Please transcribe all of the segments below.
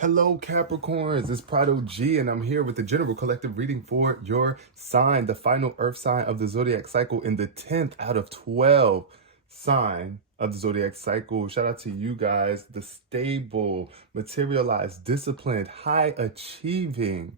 Hello Capricorns, it's Prado G and I'm here with the general collective reading for your sign, the final earth sign of the zodiac cycle in the 10th out of 12 sign of the zodiac cycle. Shout out to you guys, the stable, materialized, disciplined, high achieving,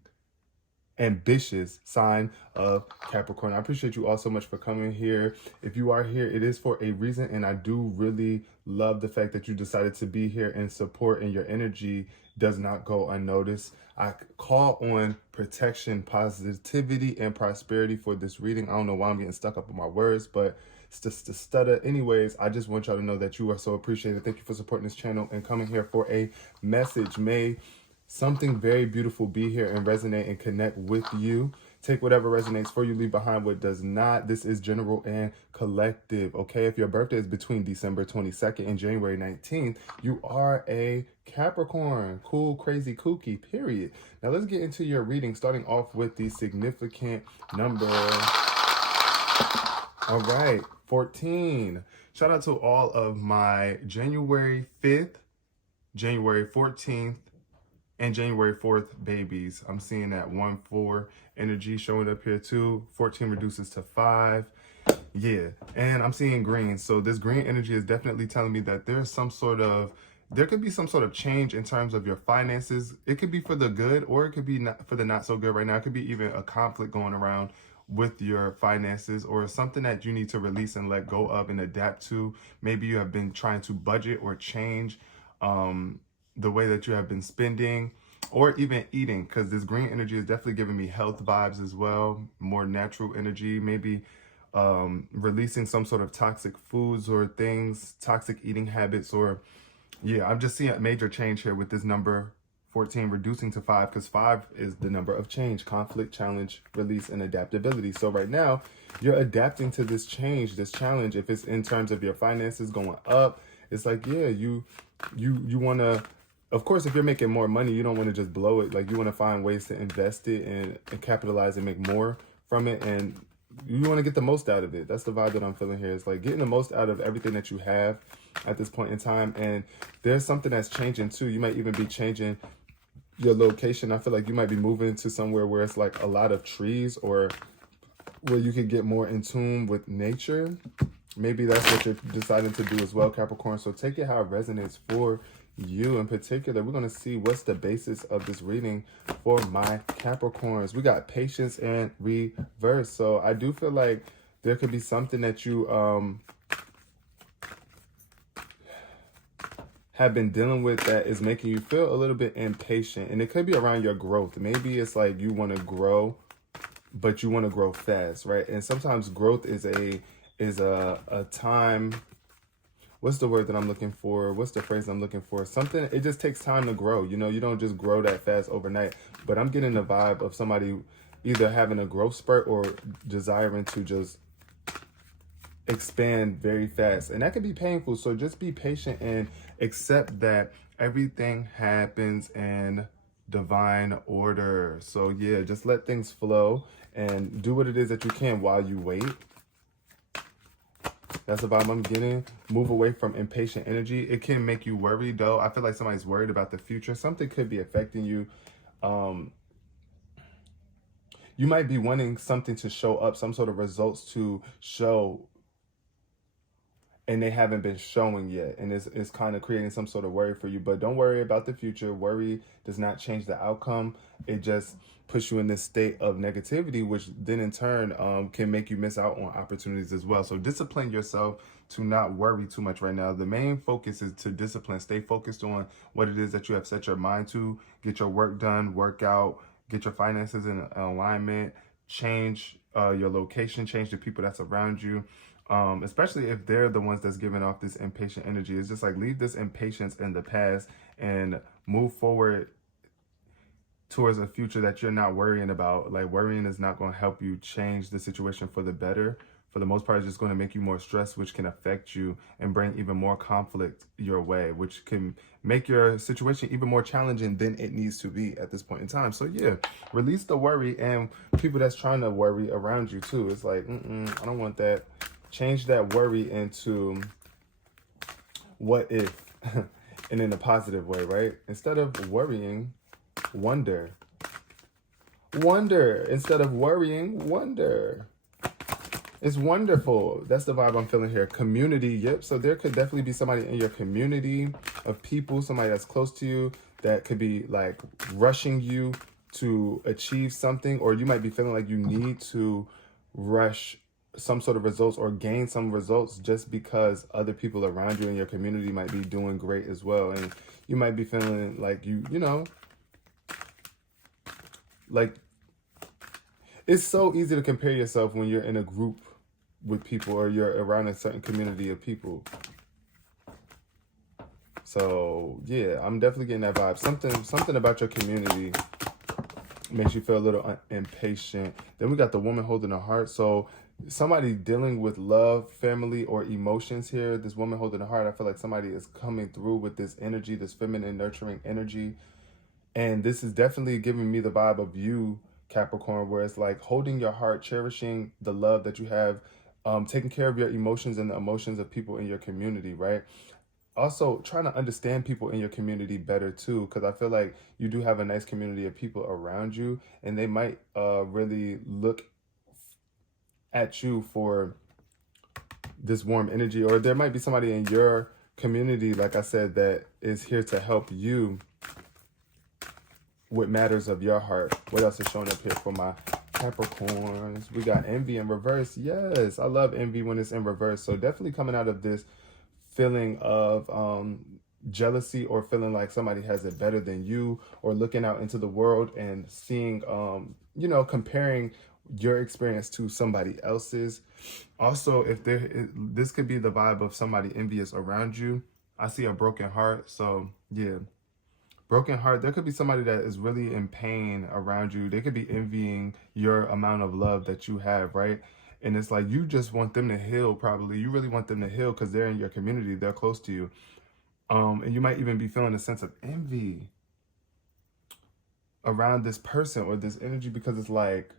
ambitious sign of Capricorn. I appreciate you all so much for coming here. If you are here, it is for a reason, and I do really love the fact that you decided to be here and support, and your energy does not go unnoticed. I call on protection, positivity, and prosperity for this reading. I don't know why I'm getting stuck up on my words, but it's just the stutter. Anyways, I just want y'all to know that you are so appreciated. Thank you for supporting this channel and coming here for a message. May something very beautiful be here and resonate and connect with you. Take whatever resonates for you, leave behind what does not. This is general and collective, okay? If your birthday is between December 22nd and January 19th, you are a Capricorn. Cool, crazy, kooky, period. Now let's get into your reading, starting off with the significant number. All right, 14. Shout out to all of my January 5th, January 14th, and January 4th babies. I'm seeing that 1-4 energy showing up here too. 14 reduces to 5. Yeah, and I'm seeing green. So this green energy is definitely telling me that there could be some sort of change in terms of your finances. It could be for the good, or it could be not for the not so good right now. It could be even a conflict going around with your finances, or something that you need to release and let go of and adapt to. Maybe you have been trying to budget or change the way that you have been spending or even eating, because this green energy is definitely giving me health vibes as well, more natural energy, maybe releasing some sort of toxic foods or things, toxic eating habits, or yeah, I'm just seeing a major change here with this number 14 reducing to 5, because 5 is the number of change, conflict, challenge, release, and adaptability. So right now you're adapting to this change, this challenge. If it's in terms of your finances going up, it's like, yeah, you want to, of course, if you're making more money, you don't want to just blow it. Like, you want to find ways to invest it and capitalize and make more from it. And you want to get the most out of it. That's the vibe that I'm feeling here. It's like getting the most out of everything that you have at this point in time. And there's something that's changing too. You might even be changing your location. I feel like you might be moving to somewhere where it's like a lot of trees, or where you can get more in tune with nature. Maybe that's what you're deciding to do as well, Capricorn. So take it how it resonates for you in particular. We're going to see what's the basis of this reading for my Capricorns. We got patience and reverse. So I do feel like there could be something that you have been dealing with that is making you feel a little bit impatient. And it could be around your growth. Maybe it's like you want to grow, but you want to grow fast, right? And sometimes growth is a time, what's the word that I'm looking for? What's the phrase I'm looking for? Something, it just takes time to grow. You know, you don't just grow that fast overnight. But I'm getting the vibe of somebody either having a growth spurt or desiring to just expand very fast. And that can be painful. So just be patient and accept that everything happens in divine order. So yeah, just let things flow and do what it is that you can while you wait. That's the vibe I'm getting. Move away from impatient energy. It can make you worried though. I feel like somebody's worried about the future. Something could be affecting you. You might be wanting something to show up, some sort of results to show, and they haven't been showing yet. And it's kind of creating some sort of worry for you. But don't worry about the future. Worry does not change the outcome. It just puts you in this state of negativity, which then in turn can make you miss out on opportunities as well. So discipline yourself to not worry too much right now. The main focus is to discipline. Stay focused on what it is that you have set your mind to. Get your work done, work out, get your finances in alignment, change your location, change the people that's around you. Especially if they're the ones that's giving off this impatient energy. It's just like, leave this impatience in the past and move forward towards a future that you're not worrying about. Like, worrying is not going to help you change the situation for the better. For the most part, it's just going to make you more stressed, which can affect you and bring even more conflict your way, which can make your situation even more challenging than it needs to be at this point in time. So yeah, release the worry and people that's trying to worry around you too. It's like, I don't want that. Change that worry into what if. and in a positive way, right? Instead of worrying, wonder. Wonder. Instead of worrying, wonder. It's wonderful. That's the vibe I'm feeling here. Community, yep. So there could definitely be somebody in your community of people, somebody that's close to you that could be like rushing you to achieve something, or you might be feeling like you need to rush some sort of results or gain some results just because other people around you in your community might be doing great as well. And you might be feeling like you know, like it's so easy to compare yourself when you're in a group with people or you're around a certain community of people. So yeah, I'm definitely getting that vibe. Something about your community makes you feel a little impatient. Then we got the woman holding a heart. So somebody dealing with love, family, or emotions here. This woman holding a heart, I feel like somebody is coming through with this energy, this feminine nurturing energy. And this is definitely giving me the vibe of you, Capricorn, where it's like holding your heart, cherishing the love that you have, taking care of your emotions and the emotions of people in your community, right? Also, trying to understand people in your community better too, because I feel like you do have a nice community of people around you, and they might really look at you for this warm energy, or there might be somebody in your community, like I said, that is here to help you with matters of your heart. What else is showing up here for my Capricorns? We got envy in reverse. Yes, I love envy when it's in reverse. So definitely coming out of this feeling of jealousy, or feeling like somebody has it better than you, or looking out into the world and seeing, you know, comparing your experience to somebody else's. Also, if this could be the vibe of somebody envious around you. I see a broken heart. So yeah, broken heart. There could be somebody that is really in pain around you. They could be envying your amount of love that you have, right? And it's like you just want them to heal. Probably you really want them to heal because they're in your community, they're close to you. And you might even be feeling a sense of envy around this person or this energy, because it's like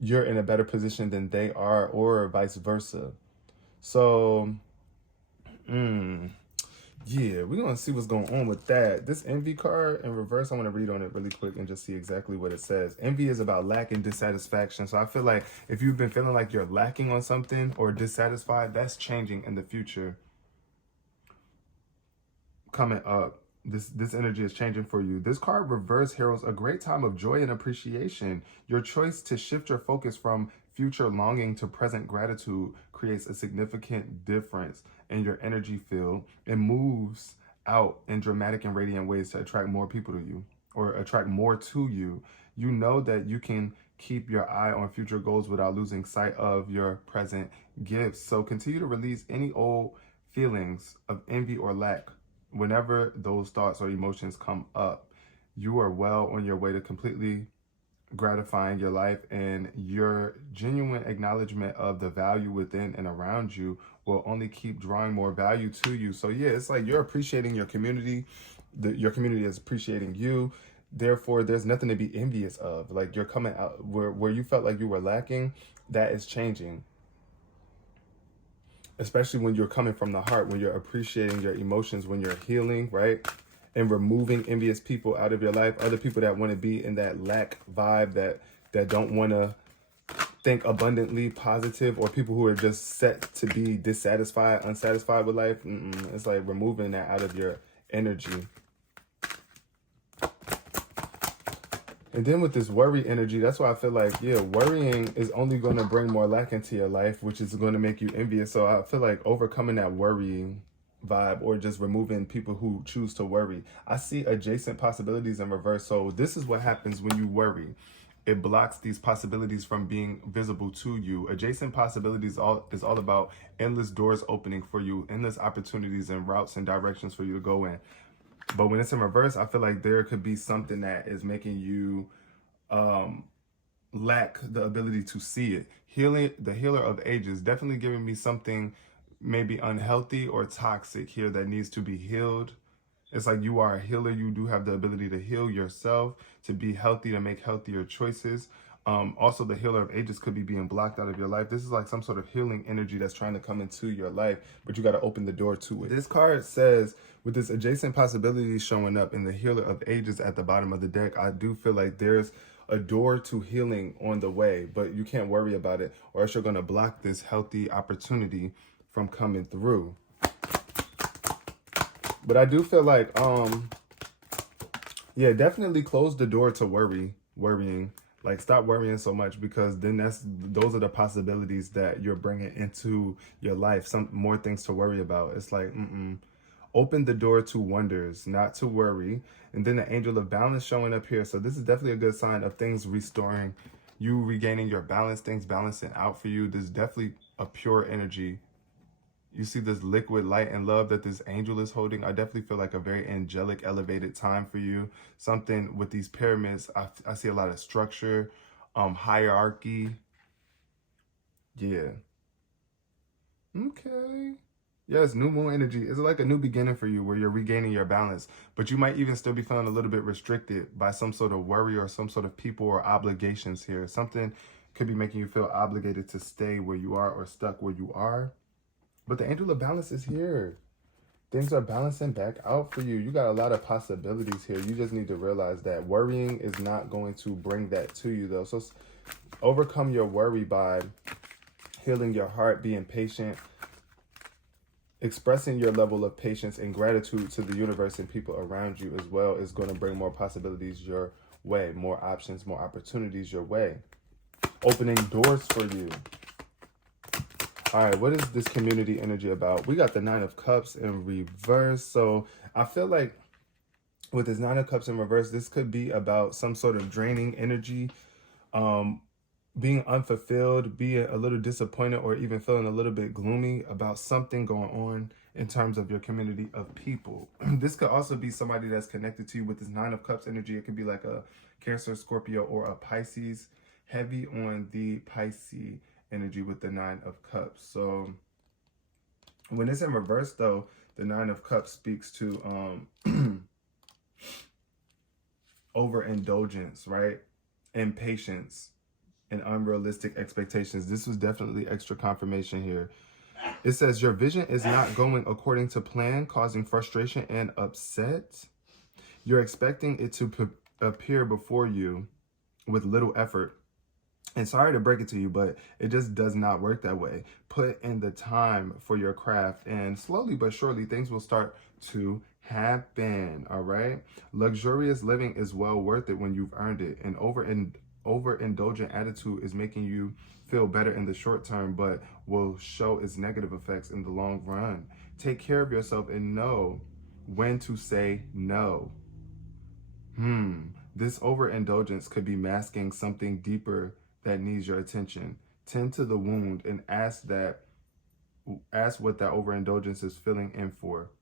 you're in a better position than they are, or vice versa. So yeah, we're going to see what's going on with that. This envy card in reverse, I want to read on it really quick and just see exactly what it says. Envy is about lack and dissatisfaction. So I feel like if you've been feeling like you're lacking on something or dissatisfied, that's changing in the future. Coming up, this energy is changing for you. This card reverse heralds a great time of joy and appreciation. Your choice to shift your focus from future longing to present gratitude creates a significant difference in your energy field and moves out in dramatic and radiant ways to attract more people to you, or attract more to you. You know that you can keep your eye on future goals without losing sight of your present gifts. So continue to release any old feelings of envy or lack. Whenever those thoughts or emotions come up, you are well on your way to completely gratifying your life, and your genuine acknowledgement of the value within and around you will only keep drawing more value to you. So yeah, it's like you're appreciating your community, your community is appreciating you. Therefore, there's nothing to be envious of. Like you're coming out where you felt like you were lacking, that is changing. Especially when you're coming from the heart, when you're appreciating your emotions, when you're healing, right? And removing envious people out of your life, other people that want to be in that lack vibe, that don't want to think abundantly positive, or people who are just set to be dissatisfied, unsatisfied with life. It's like removing that out of your energy. And then with this worry energy, that's why I feel like, yeah, worrying is only going to bring more lack into your life, which is going to make you envious. So I feel like overcoming that worrying vibe, or just removing people who choose to worry. I see adjacent possibilities in reverse. So this is what happens when you worry. It blocks these possibilities from being visible to you. Adjacent possibilities is all about endless doors opening for you, endless opportunities and routes and directions for you to go in. But when it's in reverse, I feel like there could be something that is making you lack the ability to see it. Healing, the healer of ages, definitely giving me something maybe unhealthy or toxic here that needs to be healed. It's like you are a healer. You do have the ability to heal yourself, to be healthy, to make healthier choices. Also, the healer of ages could be being blocked out of your life. This is like some sort of healing energy that's trying to come into your life, but you got to open the door to it. This card says, with this adjacent possibility showing up in the healer of ages at the bottom of the deck, I do feel like there's a door to healing on the way, but you can't worry about it, or else you're going to block this healthy opportunity from coming through. But I do feel like, yeah, definitely close the door to worrying. Like, stop worrying so much, because then those are the possibilities that you're bringing into your life. Some more things to worry about. It's like, open the door to wonders, not to worry. And then the angel of balance showing up here. So this is definitely a good sign of things restoring, you regaining your balance, things balancing out for you. There's definitely a pure energy. You see this liquid light and love that this angel is holding. I definitely feel like a very angelic, elevated time for you. Something with these pyramids, I see a lot of structure, hierarchy. Yeah. Okay. Yes, new moon energy. It's like a new beginning for you where you're regaining your balance. But you might even still be feeling a little bit restricted by some sort of worry or some sort of people or obligations here. Something could be making you feel obligated to stay where you are or stuck where you are. But the angel of balance is here. Things are balancing back out for you. You got a lot of possibilities here. You just need to realize that worrying is not going to bring that to you, though. So overcome your worry by healing your heart, being patient, expressing your level of patience and gratitude to the universe and people around you as well is going to bring more possibilities your way, more options, more opportunities your way. Opening doors for you. All right, what is this community energy about? We got the 9 of Cups in reverse. So I feel like with this 9 of Cups in reverse, this could be about some sort of draining energy, being unfulfilled, being a little disappointed, or even feeling a little bit gloomy about something going on in terms of your community of people. This could also be somebody that's connected to you with this 9 of Cups energy. It could be like a Cancer, Scorpio, or a Pisces. Heavy on the Pisces energy with the 9 of Cups. So when it's in reverse, though, the 9 of Cups speaks to overindulgence, right? Impatience and unrealistic expectations. This was definitely extra confirmation here. It says your vision is not going according to plan, causing frustration and upset. You're expecting it to appear before you with little effort. And sorry to break it to you, but it just does not work that way. Put in the time for your craft, and slowly but surely things will start to happen, all right? Luxurious living is well worth it when you've earned it. An overindulgent attitude is making you feel better in the short term, but will show its negative effects in the long run. Take care of yourself and know when to say no. This overindulgence could be masking something deeper that needs your attention. Tend to the wound and ask what that overindulgence is filling in for.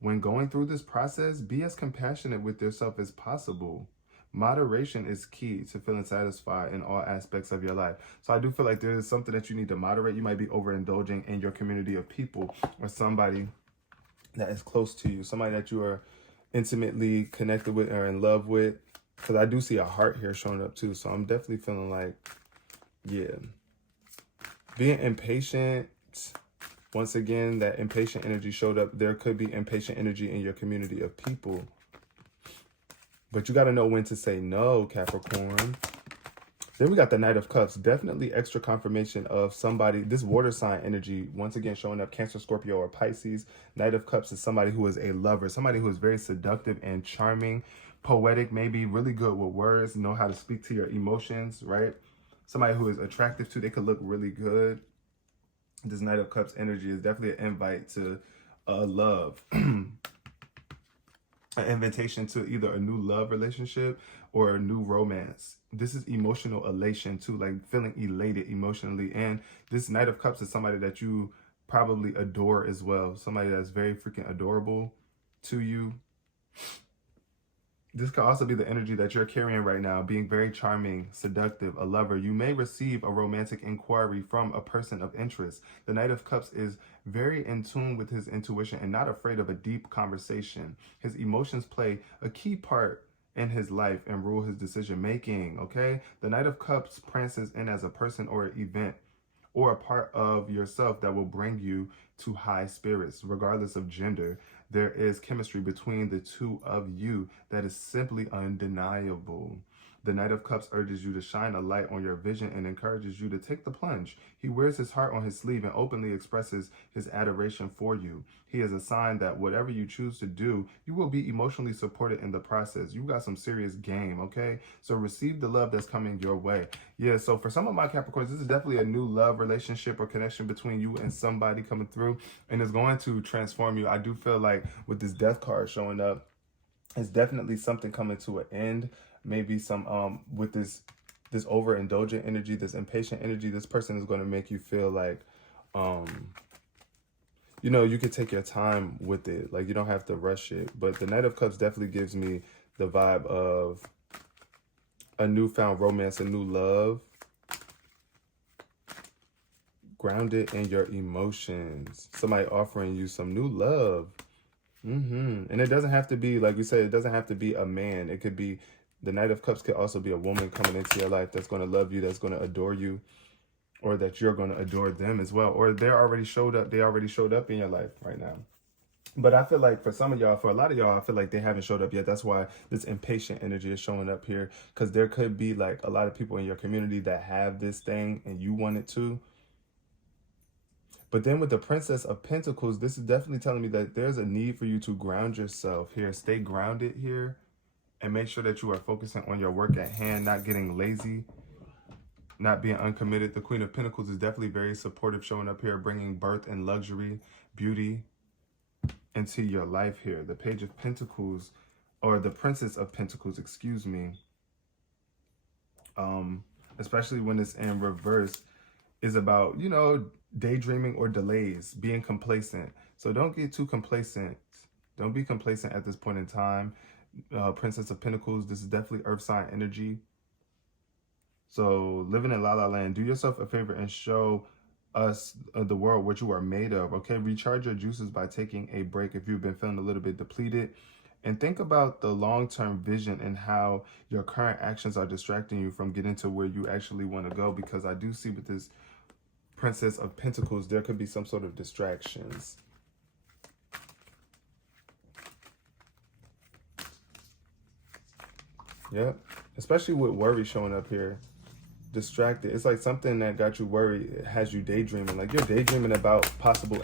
When going through this process, be as compassionate with yourself as possible. Moderation is key to feeling satisfied in all aspects of your life. So I do feel like there is something that you need to moderate. You might be overindulging in your community of people, or somebody that is close to you, somebody that you are intimately connected with or in love with. Because I do see a heart here showing up too. So I'm definitely feeling like, yeah. Being impatient. Once again, that impatient energy showed up. There could be impatient energy in your community of people. But you got to know when to say no, Capricorn. Then we got the Knight of Cups. Definitely extra confirmation of somebody, this water sign energy, once again showing up, Cancer, Scorpio, or Pisces. Knight of Cups is somebody who is a lover, somebody who is very seductive and charming, poetic, maybe really good with words, know how to speak to your emotions, right? Somebody who is attractive too. They could look really good. This Knight of Cups energy is definitely an invite to love. An invitation to either a new love relationship or a new romance. This is emotional elation too, like feeling elated emotionally. And this Knight of Cups is somebody that you probably adore as well. Somebody that's very freaking adorable to you. This could also be the energy that you're carrying right now, being very charming, seductive, a lover. You may receive a romantic inquiry from a person of interest. The Knight of Cups is very in tune with his intuition and not afraid of a deep conversation. His emotions play a key part in his life and rule his decision making, okay? The Knight of Cups prances in as a person or event or a part of yourself that will bring you to high spirits. Regardless of gender, there is chemistry between the two of you that is simply undeniable. The Knight of Cups urges you to shine a light on your vision and encourages you to take the plunge. He wears his heart on his sleeve and openly expresses his adoration for you. He is a sign that whatever you choose to do, you will be emotionally supported in the process. You got some serious game, okay? So receive the love that's coming your way. Yeah, so for some of my Capricorns, this is definitely a new love relationship or connection between you and somebody coming through, and it's going to transform you. I do feel like with this death card showing up, it's definitely something coming to an end. Maybe some with this overindulgent energy, this impatient energy, this person is going to make you feel like you know, you could take your time with it. Like, you don't have to rush it. But the Knight of Cups definitely gives me the vibe of a newfound romance, a new love, grounded in your emotions. Somebody offering you some new love. And it doesn't have to be, like we said, it doesn't have to be a man. It could be, the Knight of Cups could also be a woman coming into your life that's going to love you, that's going to adore you, or that you're going to adore them as well. Or they already showed up in your life right now. But I feel like for some of y'all, for a lot of y'all, I feel like they haven't showed up yet. That's why this impatient energy is showing up here. Because there could be like a lot of people in your community that have this thing and you want it too. But then with the Princess of Pentacles, this is definitely telling me that there's a need for you to ground yourself here. Stay grounded here and make sure that you are focusing on your work at hand, not getting lazy, not being uncommitted. The Queen of Pentacles is definitely very supportive, showing up here, bringing birth and luxury, beauty into your life here. The Page of Pentacles, or the Princess of Pentacles, excuse me, especially when it's in reverse, is about, you know, daydreaming or delays, being complacent. So don't get too complacent. Don't be complacent at this point in time. Princess of Pentacles, this is definitely earth sign energy. So living in La La Land, do yourself a favor and show us the world what you are made of, okay? Recharge your juices by taking a break if you've been feeling a little bit depleted. And think about the long-term vision and how your current actions are distracting you from getting to where you actually want to go. Because I do see with this Princess of Pentacles, there could be some sort of distractions. Yep. Especially with worry showing up here. Distracted. It's like something that got you worried has you daydreaming. Like you're daydreaming about possible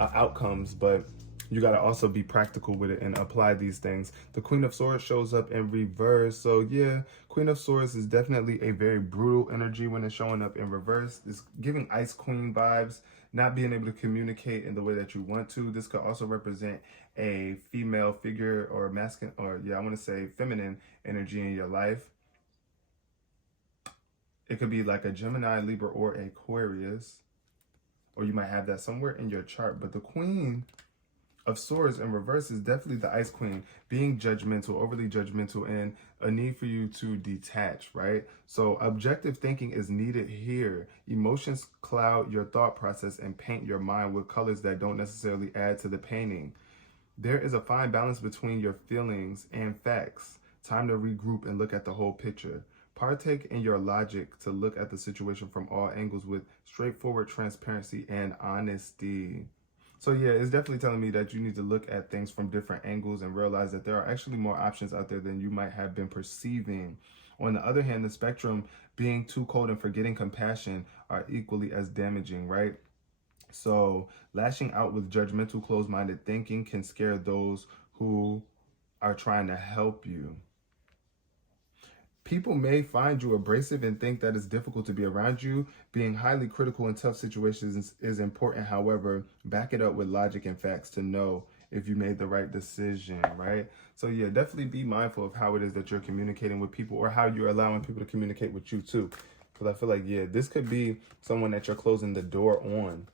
outcomes, but you got to also be practical with it and apply these things. The Queen of Swords shows up in reverse. So yeah, Queen of Swords is definitely a very brutal energy when it's showing up in reverse. It's giving Ice Queen vibes, not being able to communicate in the way that you want to. This could also represent a female figure or masculine, or yeah, I want to say feminine energy in your life. It could be like a Gemini, Libra, or Aquarius, or you might have that somewhere in your chart. But the Queen of Swords in reverse is definitely the Ice Queen, being judgmental, overly judgmental, and a need for you to detach, right? So objective thinking is needed here. Emotions cloud your thought process and paint your mind with colors that don't necessarily add to the painting. There is a fine balance between your feelings and facts. Time to regroup and look at the whole picture. Partake in your logic to look at the situation from all angles with straightforward transparency and honesty. So yeah, it's definitely telling me that you need to look at things from different angles and realize that there are actually more options out there than you might have been perceiving. On the other hand, the spectrum, being too cold and forgetting compassion, are equally as damaging, right? So lashing out with judgmental, closed-minded thinking can scare those who are trying to help you. People may find you abrasive and think that it's difficult to be around you. Being highly critical in tough situations is important. However, back it up with logic and facts to know if you made the right decision, right? So yeah, definitely be mindful of how it is that you're communicating with people, or how you're allowing people to communicate with you too. Because I feel like, yeah, this could be someone that you're closing the door on.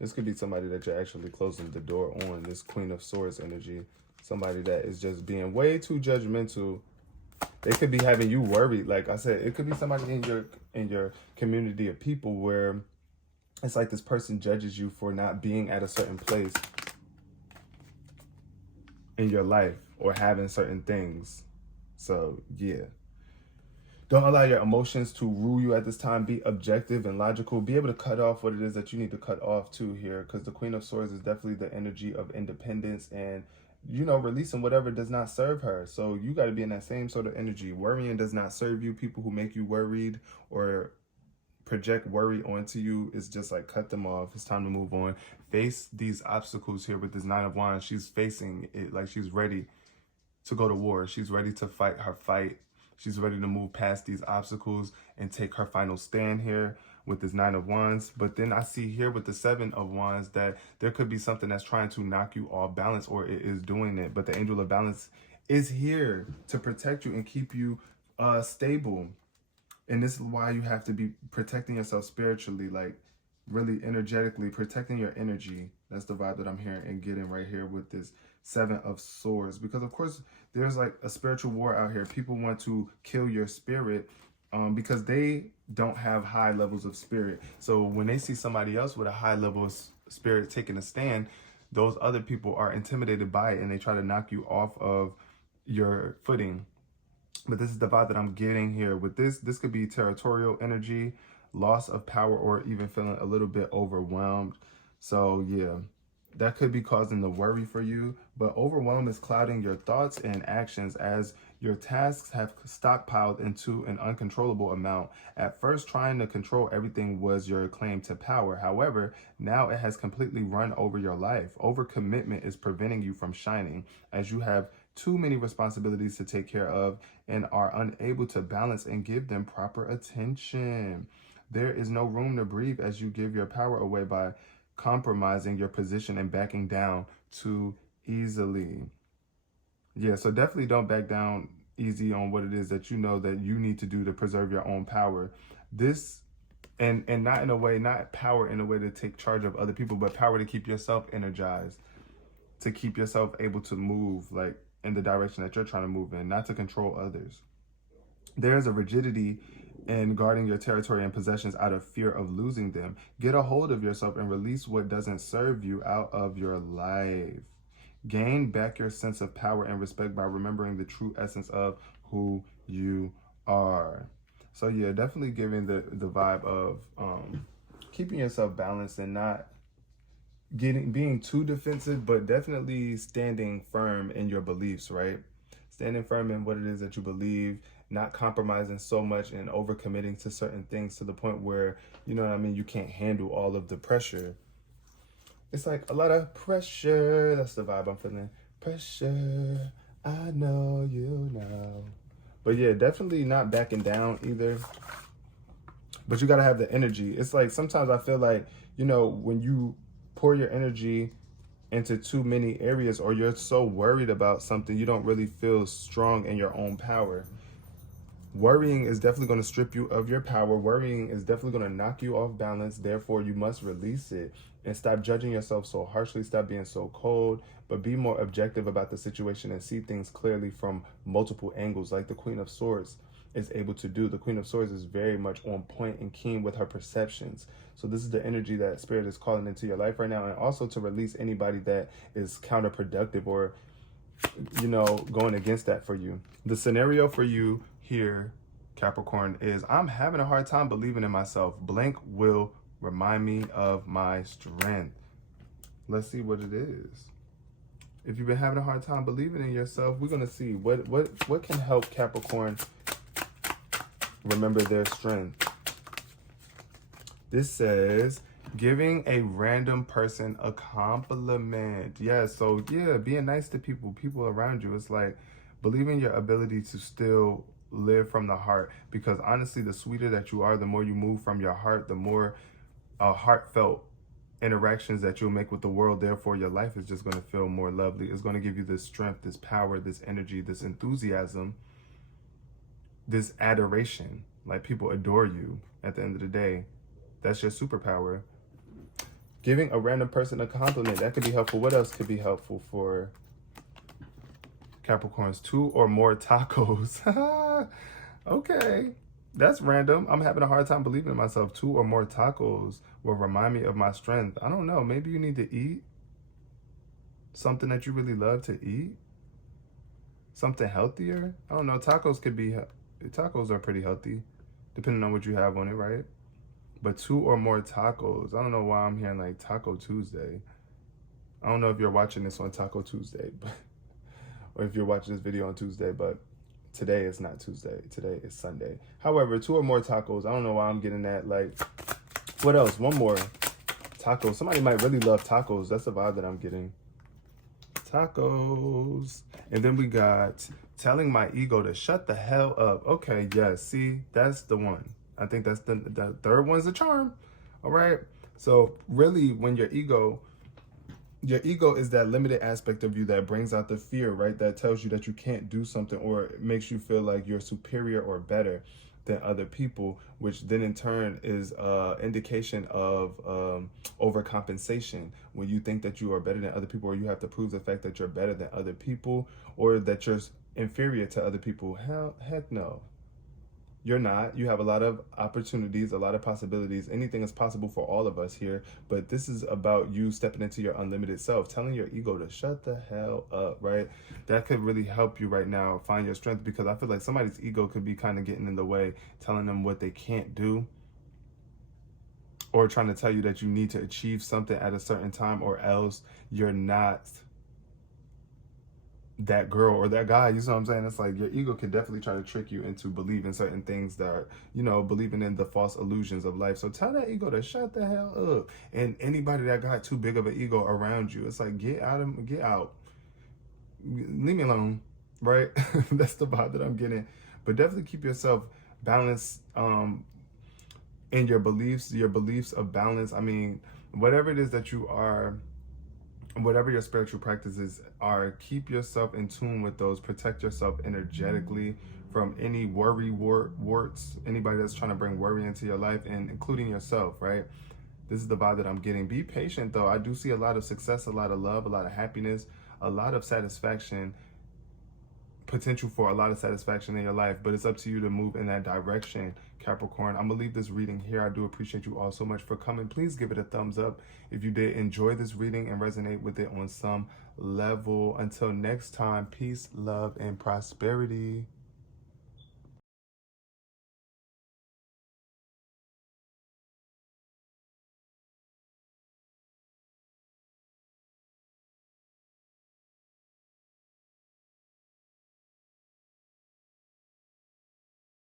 This could be somebody that you're actually closing the door on, this Queen of Swords energy. Somebody that is just being way too judgmental. They could be having you worried. Like I said, it could be somebody in your community of people where it's like this person judges you for not being at a certain place. in your life or having certain things. So yeah. Don't allow your emotions to rule you at this time. Be objective and logical. Be able to cut off what it is that you need to cut off too here, because the Queen of Swords is definitely the energy of independence and, you know, releasing whatever does not serve her. So you got to be in that same sort of energy. Worrying does not serve you. People who make you worried or project worry onto you, is just like cut them off. It's time to move on. Face these obstacles here with this Nine of Wands. She's facing it like she's ready to go to war. She's ready to fight her fight. She's ready to move past these obstacles and take her final stand here with this Nine of Wands. But then I see here with the Seven of Wands that there could be something that's trying to knock you off balance, or it is doing it. But the Angel of Balance is here to protect you and keep you stable. And this is why you have to be protecting yourself spiritually, like really energetically, protecting your energy. That's the vibe that I'm hearing and getting right here with this Seven of Swords. Because of course, there's like a spiritual war out here. People want to kill your spirit because they don't have high levels of spirit. So when they see somebody else with a high level of spirit taking a stand, those other people are intimidated by it and they try to knock you off of your footing. But this is the vibe that I'm getting here with this. This could be territorial energy, loss of power, or even feeling a little bit overwhelmed. So yeah, that could be causing the worry for you. But overwhelm is clouding your thoughts and actions as your tasks have stockpiled into an uncontrollable amount. At first, trying to control everything was your claim to power. However, now it has completely run over your life. Overcommitment is preventing you from shining as you have too many responsibilities to take care of and are unable to balance and give them proper attention. There is no room to breathe as you give your power away by compromising your position and backing down too easily. Yeah, so definitely don't back down easy on what it is that you know that you need to do to preserve your own power. This, and not in a way, not power in a way to take charge of other people, but power to keep yourself energized, to keep yourself able to move like in the direction that you're trying to move in, not to control others. There's a rigidity in guarding your territory and possessions out of fear of losing them. Get a hold of yourself and release what doesn't serve you out of your life. Gain back your sense of power and respect by remembering the true essence of who you are. So yeah, definitely giving the vibe of keeping yourself balanced and not being too defensive, but definitely standing firm in your beliefs, right? Standing firm in what it is that you believe, not compromising so much and overcommitting to certain things to the point where, you know what I mean, you can't handle all of the pressure. It's like a lot of pressure. That's the vibe I'm feeling. Pressure, I know you know. But yeah, definitely not backing down either. But you gotta have the energy. It's like sometimes I feel like, you know, when you pour your energy into too many areas or you're so worried about something, you don't really feel strong in your own power. Worrying is definitely going to strip you of your power. Worrying is definitely going to knock you off balance. Therefore, you must release it and stop judging yourself so harshly. Stop being so cold, but be more objective about the situation and see things clearly from multiple angles, like the Queen of Swords is able to do. The Queen of Swords is very much on point and keen with her perceptions. So this is the energy that Spirit is calling into your life right now, and also to release anybody that is counterproductive or, you know, going against that for you. The scenario for you here, Capricorn, is I'm having a hard time believing in myself. Blank will remind me of my strength. Let's see what it is. If you've been having a hard time believing in yourself, we're going to see what can help Capricorn remember their strength. This says giving a random person a compliment. Yeah, so yeah, being nice to people around you. It's like believing your ability to still live from the heart, because honestly, the sweeter that you are, the more you move from your heart, the more heartfelt interactions that you'll make with the world. Therefore, your life is just going to feel more lovely. It's going to give you this strength, this power, this energy, this enthusiasm, this adoration. Like people adore you at the end of the day. That's your superpower. Giving a random person a compliment, that could be helpful. What else could be helpful for Capricorns? 2 or more tacos. Okay, that's random. I'm having a hard time believing in myself. 2 or more tacos will remind me of my strength. I don't know. Maybe you need to eat something that you really love to eat. something healthier. I don't know. Tacos are pretty healthy, depending on what you have on it, right? But 2 or more tacos. I don't know why I'm hearing like Taco Tuesday. I don't know if you're watching this on Taco Tuesday, but, or if you're watching this video on Tuesday, but today is not Tuesday. Today is Sunday. However, 2 or more tacos. I don't know why I'm getting that. Like, what else? One more. Tacos. Somebody might really love tacos. That's the vibe that I'm getting. Tacos. And then we got telling my ego to shut the hell up. Okay, yes. See, that's the one. I think that's the third one's the charm. All right. So really, when your ego is that limited aspect of you that brings out the fear, right? That tells you that you can't do something, or it makes you feel like you're superior or better than other people, which then in turn is indication of overcompensation. When you think that you are better than other people, or you have to prove the fact that you're better than other people, or that you're inferior to other people. Heck no. You're not. You have a lot of opportunities, a lot of possibilities. Anything is possible for all of us here. But this is about you stepping into your unlimited self, telling your ego to shut the hell up, right? That could really help you right now find your strength, because I feel like somebody's ego could be kind of getting in the way, telling them what they can't do, or trying to tell you that you need to achieve something at a certain time, or else you're not that girl or that guy. You know what I'm saying? It's like your ego can definitely try to trick you into believing certain things that are, believing in the false illusions of life. So tell that ego to shut the hell up. And anybody that got too big of an ego around you, it's like, get out. Leave me alone, right? That's the vibe that I'm getting. But definitely keep yourself balanced in your beliefs of balance. I mean, whatever it is that you are, whatever your spiritual practices are, keep yourself in tune with those. Protect yourself energetically from any worry warts, anybody that's trying to bring worry into your life, and including yourself, right? This is the vibe that I'm getting. Be patient, though. I do see a lot of success, a lot of love, a lot of happiness, a lot of satisfaction, potential for a lot of satisfaction in your life, but it's up to you to move in that direction, Capricorn. I'm gonna leave this reading here. I do appreciate you all so much for coming. Please give it a thumbs up if you did enjoy this reading and resonate with it on some level. Until next time, peace, love, and prosperity.